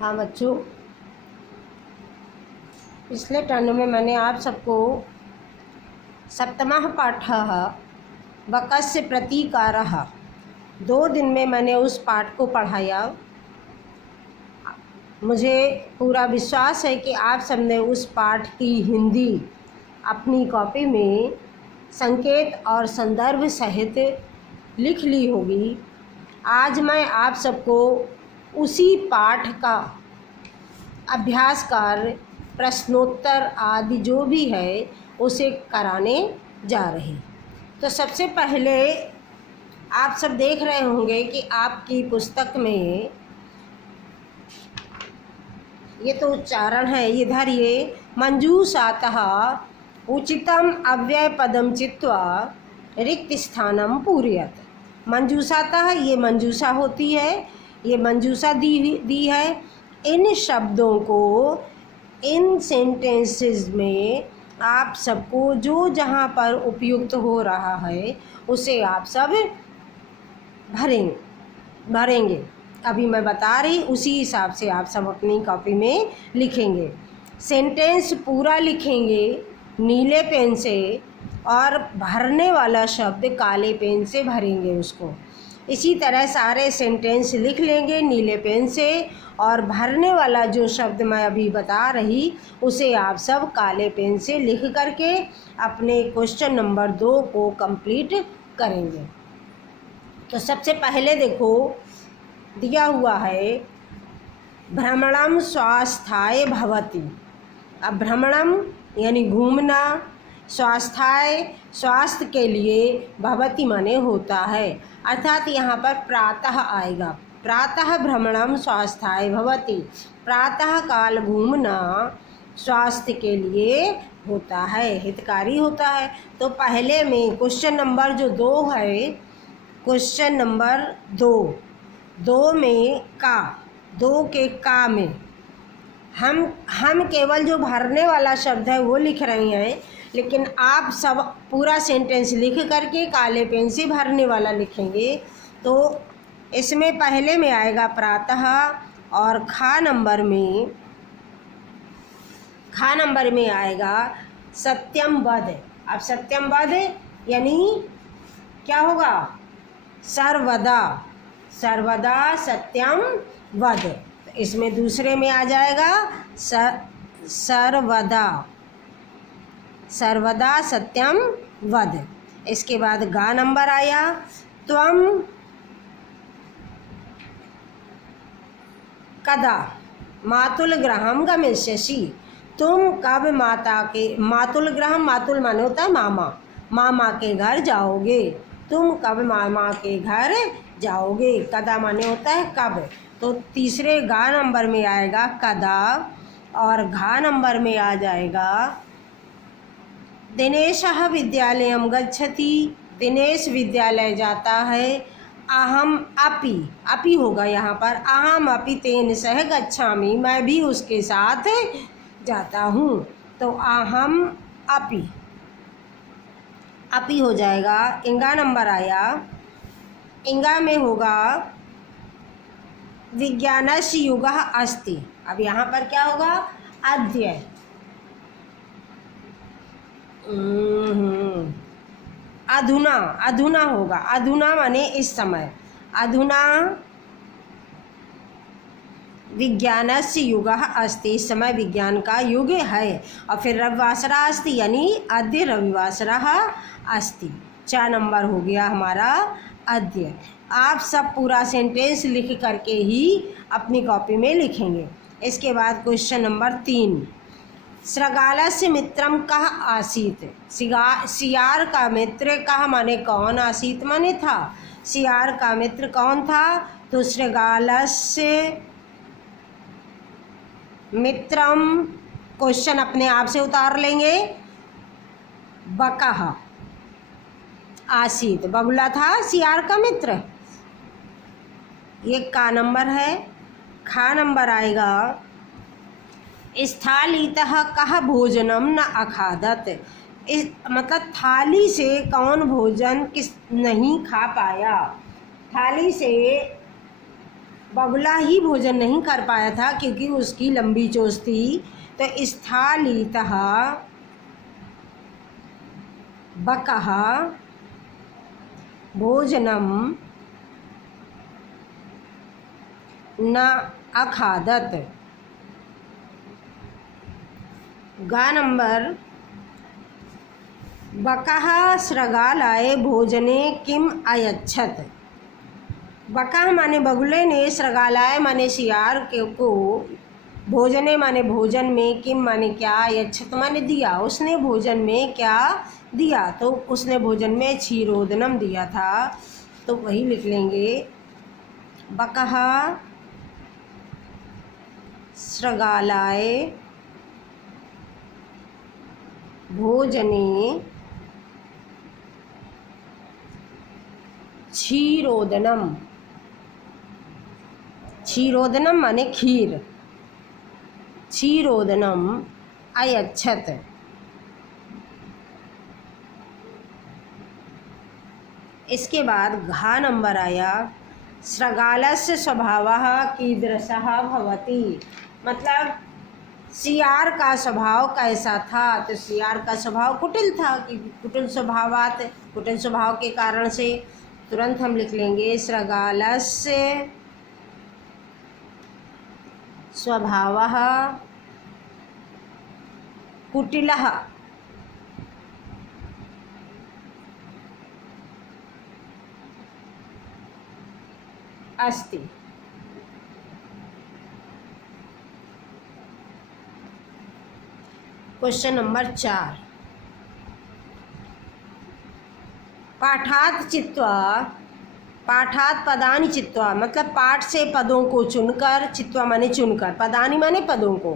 हाँ बच्चों, पिछले टर्न में मैंने आप सबको सप्तमः पाठः वकस्य प्रतीकारः 2 दिन में मैंने उस पाठ को पढ़ाया। मुझे पूरा विश्वास है कि आप सबने उस पाठ की हिंदी अपनी कॉपी में संकेत और संदर्भ सहित लिख ली होगी। आज मैं आप सबको उसी पाठ का अभ्यास कार्य, प्रश्नोत्तर आदि जो भी है उसे कराने जा रहे। तो सबसे पहले आप सब देख रहे होंगे कि आपकी पुस्तक में ये तो उच्चारण है, इधर ये मंजूषातः उचितम अव्यय पदम चित्वा रिक्त स्थानम पूरयत। मंजूषातः ये मंजूषा होती है, ये मंजूषा दी है। इन शब्दों को इन सेंटेंसेस में आप सबको जो जहाँ पर उपयुक्त हो रहा है उसे आप सब भरेंगे। अभी मैं बता रही, उसी हिसाब से आप सब अपनी कॉपी में लिखेंगे। सेंटेंस पूरा लिखेंगे नीले पेन से और भरने वाला शब्द काले पेन से भरेंगे उसको। इसी तरह सारे सेंटेंस लिख लेंगे नीले पेन से और भरने वाला जो शब्द मैं अभी बता रही उसे आप सब काले पेन से लिख करके अपने क्वेश्चन नंबर 2 को कंप्लीट करेंगे। तो सबसे पहले देखो दिया हुआ है भ्रमणम स्वास्थ्याय भवति। अब भ्रमणम यानी घूमना, स्वास्थ्याय स्वास्थ्य के लिए, भवति माने होता है, अर्थात यहाँ पर प्रातः आएगा। प्रातः भ्रमणम स्वास्थ्याय भवति, प्रातः काल घूमना स्वास्थ्य के लिए होता है, हितकारी होता है। तो पहले में क्वेश्चन नंबर जो 2 है, क्वेश्चन नंबर 2 में का, 2 के का में हम केवल जो भरने वाला शब्द है वो लिख रहे हैं, लेकिन आप सब पूरा सेंटेंस लिख करके काले पेन से भरने वाला लिखेंगे। तो इसमें पहले में आएगा प्रातः और खा नंबर में आएगा सत्यम वद। अब सत्यम वद यानी क्या होगा? सर्वदा, सर्वदा सत्यम वद। इसमें दूसरे में आ जाएगा सर्वदा, सर्वदा सत्यम वद। इसके बाद गा नंबर आया त्वम कदा मातुल गृहम गमिष्यसि। तुम कब मातुल गृहम, मातुल माने होता है मामा, मामा के घर जाओगे। तुम कब मामा के घर जाओगे। कदा माने होता है कब। तो तीसरे गा नंबर में आएगा कदा और घा नंबर में आ जाएगा दिनेशः विद्यालयम गच्छति। दिनेश विद्यालय जाता है। अहम अपि होगा यहाँ पर, अहम अपि तेन सह गच्छामि, मैं भी उसके साथ जाता हूँ। तो अहम अपि हो जाएगा। इंगा नंबर आया, इंगा में होगा विज्ञानस्य युगः अस्ति। अब यहाँ पर क्या होगा? अद्य। अधुना, अधुना होगा, अधुना माने इस समय। अधुना विज्ञानस्य युगः अस्ति, इस समय विज्ञान का युग है। और फिर रविवासरा अस्ति यानी अद्य रविवासरः अस्ति। 4 नंबर हो गया हमारा अद्य। आप सब पूरा सेंटेंस लिख करके ही अपनी कॉपी में लिखेंगे। इसके बाद क्वेश्चन नंबर 3, श्रृगालस्य मित्रम कः आसीत्। सियार का मित्र कः माने कौन, आसीत् माने था। सियार का मित्र कौन था? तो श्रृगालस्य मित्रम, क्वेश्चन अपने आप से उतार लेंगे। बकः आसीत्, बगुला था सियार का मित्र। ये का नंबर है। खा नंबर आएगा स्थालीतः कः भोजनम न अखादत। मतलब थाली से कौन भोजन किस नहीं खा पाया। थाली से बगुला ही भोजन नहीं कर पाया था क्योंकि उसकी लंबी चोंच थी। तो स्थालितः बकः भोजनम न अखादत। गा नंबर बकः शृगालाय भोजने किम अयच्छत। बकः माने बगुले ने, शृगालाय माने शियार को, भोजने माने भोजन में, किम माने क्या, अयच्छत माने दिया, उसने भोजन में क्या दिया। तो उसने भोजन में क्षीरोदनम दिया था, तो वही लिख लेंगे बकः शृगालाय भोजने क्षीरोदनम। क्षीरोदनम माने खीर, क्षीरोदनम अयच्छत। इसके बाद घा नंबर आया शृगालस्य स्वभावः कीदृशः भवति। मतलब सियार का स्वभाव कैसा था। तो सियार का स्वभाव कुटिल था कि कुटिल स्वभावात, कुटिल स्वभाव के कारण से तुरंत हम लिख लेंगे शृगालस्य स्वभावः कुटिलः अस्ति। क्वेश्चन नंबर 4, पाठात् चित्वा, पाठात् पदानि चित्वा, मतलब पाठ से पदों को चुनकर, चित्वा माने चुनकर, पदानि माने पदों को,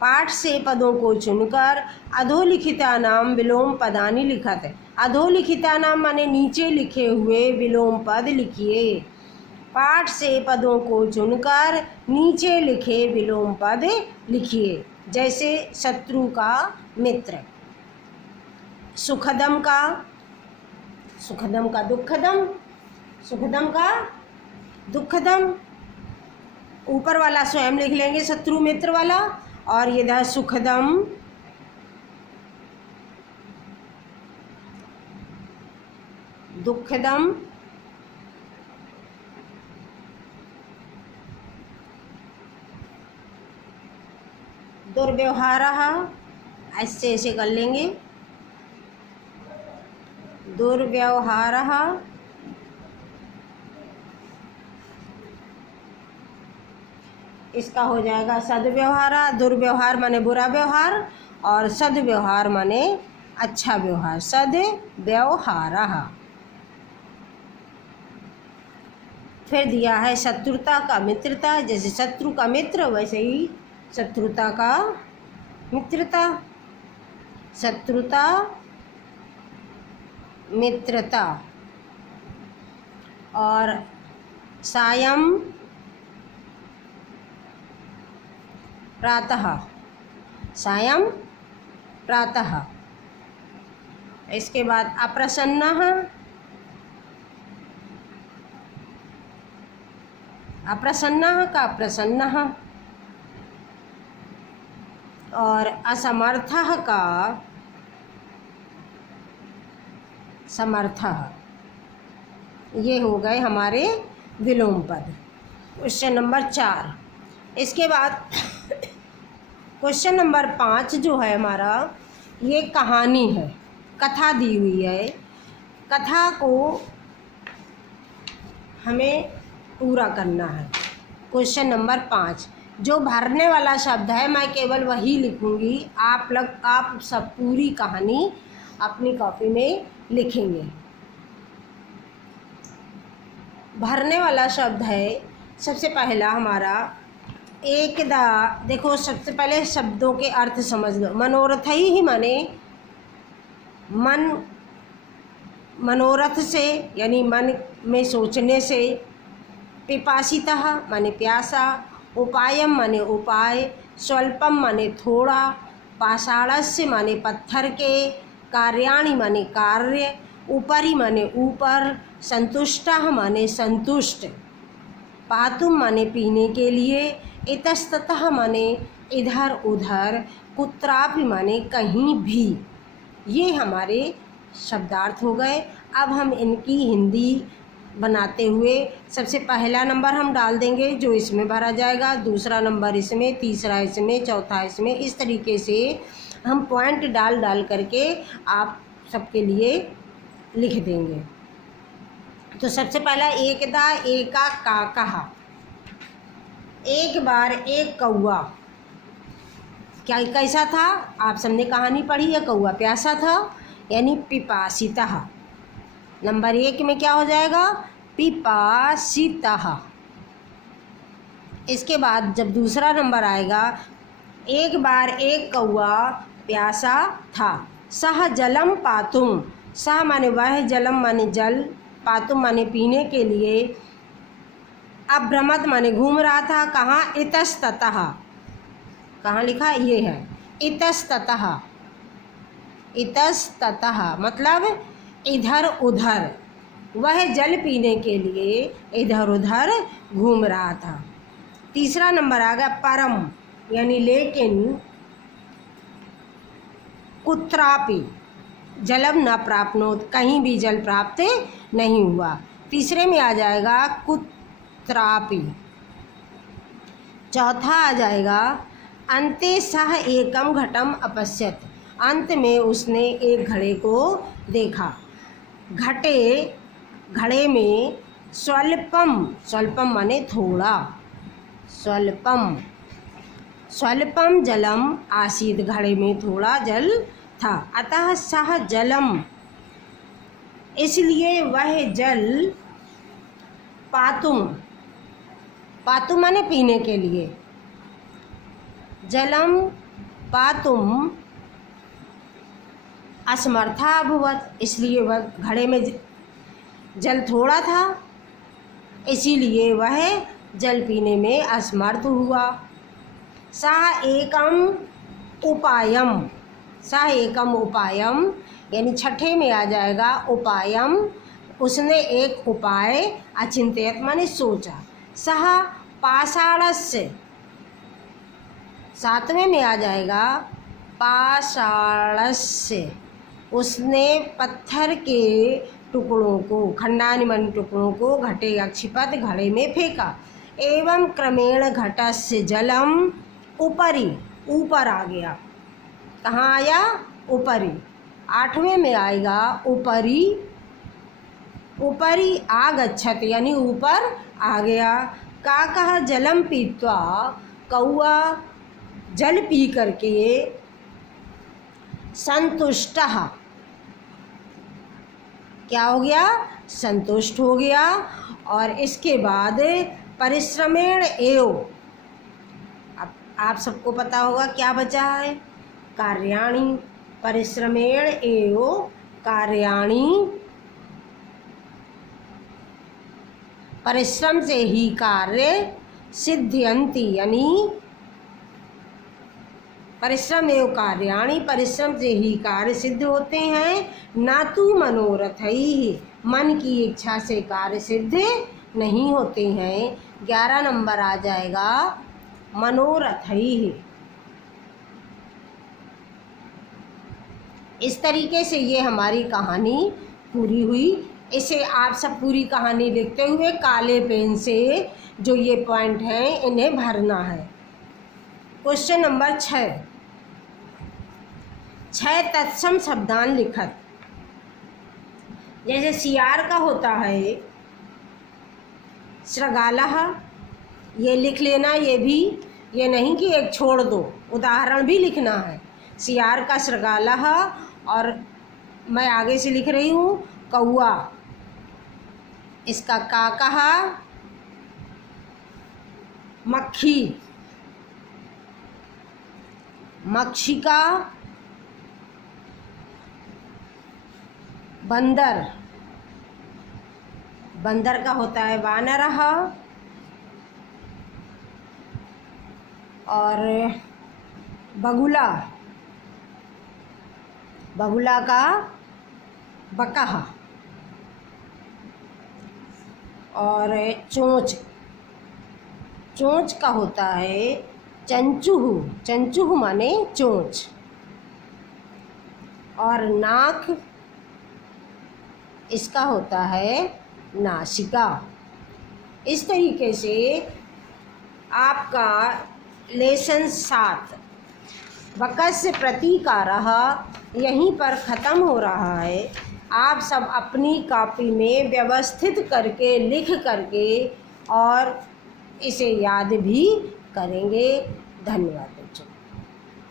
पाठ से पदों को चुनकर अधोलिखितानां विलोम पदानि लिखत। अधोलिखितानां माने नीचे लिखे हुए विलोम पद लिखिए। पाठ से पदों को चुनकर नीचे लिखे विलोम पद लिखिए। जैसे शत्रु का मित्र, सुखदम का, सुखदम का दुखदम, सुखदम का दुखदम। ऊपर वाला स्वयं लिख लेंगे शत्रु मित्र वाला, और ये था सुखदम दुखदम दुर्व्यवहारः, ऐसे ऐसे कर लेंगे दुर्व्यवहारः। इसका हो जाएगा सद्व्यवहार। दुर्व्यवहार माने बुरा व्यवहार और सद्व्यवहार माने अच्छा व्यवहार, सद्व्यवहारः। फिर दिया है शत्रुता का मित्रता। जैसे शत्रु का मित्र वैसे ही शत्रुता का मित्रता, शत्रुता मित्रता। और सायं प्रातः, सायं प्रातः। इसके बाद अप्रसन्नः, अप्रसन्नः का प्रसन्नः। और असमर्थः का समर्थः। ये हो गए हमारे विलोम पद। Question number 4। इसके बाद क्वेश्चन नंबर 5 जो है हमारा, ये कहानी है, कथा दी हुई है। कथा को हमें पूरा करना है। क्वेश्चन नंबर 5, जो भरने वाला शब्द है मैं केवल वही लिखूंगी। आप सब पूरी कहानी अपनी कॉपी में लिखेंगे। भरने वाला शब्द है सबसे पहला हमारा एकदा। देखो सबसे पहले शब्दों के अर्थ समझ लो। मनोरथ ही माने मन, मनोरथ से यानी मन में सोचने से। पिपासितः माने प्यासा। उपायम माने उपाय। स्वल्पम माने थोड़ा। पाषाणस्य माने पत्थर के। कार्याणि माने कार्य। उपरि माने ऊपर। संतुष्टः माने संतुष्ट। पातुम माने पीने के लिए, इतस्ततः माने इधर उधर, कुत्रापि माने कहीं भी। ये हमारे शब्दार्थ हो गए। अब हम इनकी हिंदी बनाते हुए सबसे पहला नंबर हम डाल देंगे जो इसमें भरा जाएगा, दूसरा नंबर इसमें, तीसरा इसमें, चौथा इसमें। इस तरीके से हम पॉइंट डाल डाल करके आप सबके लिए लिख देंगे। तो सबसे पहला एकदा एका का कहा, एक बार एक कौआ। क्या कैसा था? आप सबने कहानी पढ़ी है, कौआ प्यासा था यानी पिपासितः। नंबर 1 में क्या हो जाएगा? पिपासितः। इसके बाद जब दूसरा नंबर आएगा, एक बार एक कौआ प्यासा था, सह जलम पातुम। सह माने वह, जलम माने जल, पातुम माने पीने के लिए, अभ्रमत माने घूम रहा था। कहाँ? इतस्ततः। कहाँ लिखा? ये है इतस्ततः। इतस्ततः मतलब इधर उधर। वह जल पीने के लिए इधर उधर घूम रहा था। तीसरा नंबर आ गया परम यानी लेकिन, कुत्रापि जलम न प्राप्नोत, कहीं भी जल प्राप्त नहीं हुआ। तीसरे में आ जाएगा कुत्रापि। चौथा आ जाएगा अन्ते सह एकम घटम अपश्यत। अंत में उसने एक घड़े को देखा। घड़े में स्वल्पम, स्वल्पम माने थोड़ा, स्वल्पम, स्वल्पम जलम आसीद, घड़े में थोड़ा जल था। अतः सह जलम, इसलिए वह जल, पातुम, पातुम माने पीने के लिए, जलम पातुम असमर्था अभवत, इसलिए वह घड़े में जल थोड़ा था, इसीलिए वह जल पीने में असमर्थ हुआ। सा एकम उपायम, सा एकम उपायम यानी छठे में आ जाएगा उपायम, उसने एक उपाय, अचिंत्यत माने सोचा। सह पाषाणस्य, सातवें में आ जाएगा पाषाणस्य, उसने पत्थर के टुकड़ों को, खंडानि माने टुकड़ों को, घटे अक्षिपत घड़े में फेंका। एवं क्रमेण घटस्य जलम ऊपरी, ऊपर आ गया। कहाँ आया? ऊपरी। आठवें में आएगा ऊपरी, ऊपरी आगच्छत यानी ऊपर आ गया। काकः जलम पीत्वा, कौआ जल पी करके, संतुष्टः, क्या हो गया? संतुष्ट हो गया। और इसके बाद परिश्रमेण एव, अब आप सबको पता होगा क्या बचा है? कार्याणि। परिश्रमेण एव कार्याणि, परिश्रम से ही कार्य सिद्ध्यन्ति यानी परिश्रम एवं कार्याणि, परिश्रम से ही कार्य सिद्ध होते हैं। ना तो मनोरथ ही, मन की इच्छा से कार्य सिद्ध नहीं होते हैं। 11 नंबर आ जाएगा मनोरथ ही। इस तरीके से ये हमारी कहानी पूरी हुई। इसे आप सब पूरी कहानी लिखते हुए काले पेन से जो ये पॉइंट हैं इन्हें भरना है। क्वेश्चन नंबर 6 तत्सम शब्दान लिखत। जैसे सियार का होता है श्रगालः, ये लिख लेना। ये भी, ये नहीं कि एक छोड़ दो, उदाहरण भी लिखना है। सियार का श्रगालः, और मैं आगे से लिख रही हूँ कौआ, इसका काकः मक्खी, मक्षिका बंदर, बंदर का होता है वानरः, और बगुला, बगुला का बकः, और चोंच चोंच का होता है चंचुह, चंचुह माने चोंच। और नाक, इसका होता है नासिका। इस तरीके से आपका लेसन 7 वकस्य प्रतीकारः यहीं पर ख़त्म हो रहा है। आप सब अपनी कॉपी में व्यवस्थित करके लिख करके और इसे याद भी करेंगे। धन्यवाद।